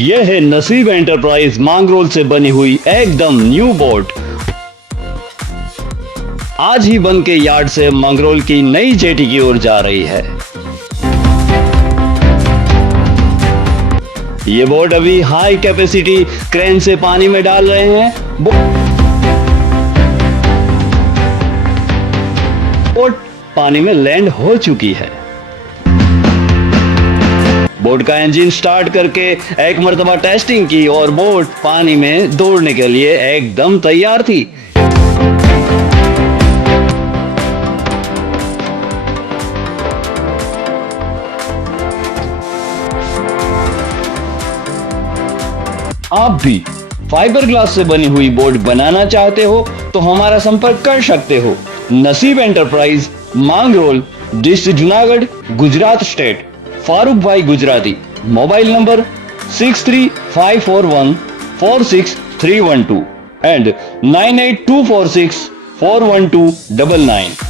यह है नसीब एंटरप्राइज मांगरोल से बनी हुई एकदम न्यू बोट। आज ही बन के यार्ड से मंगरोल की नई जेटी की ओर जा रही है। ये बोट अभी हाई कैपेसिटी क्रेन से पानी में डाल रहे हैं। बोट पानी में लैंड हो चुकी है। बोट का इंजन स्टार्ट करके एक मर्तबा टेस्टिंग की और बोट पानी में दौड़ने के लिए एकदम तैयार थी। आप भी फाइबर ग्लास से बनी हुई बोट बनाना चाहते हो तो हमारा संपर्क कर सकते हो। नसीब enterprise, Mangrol, district Junagadh, Gujarat state. Farooq भाई गुजराती। Mobile number 6354146312 and 98246412999।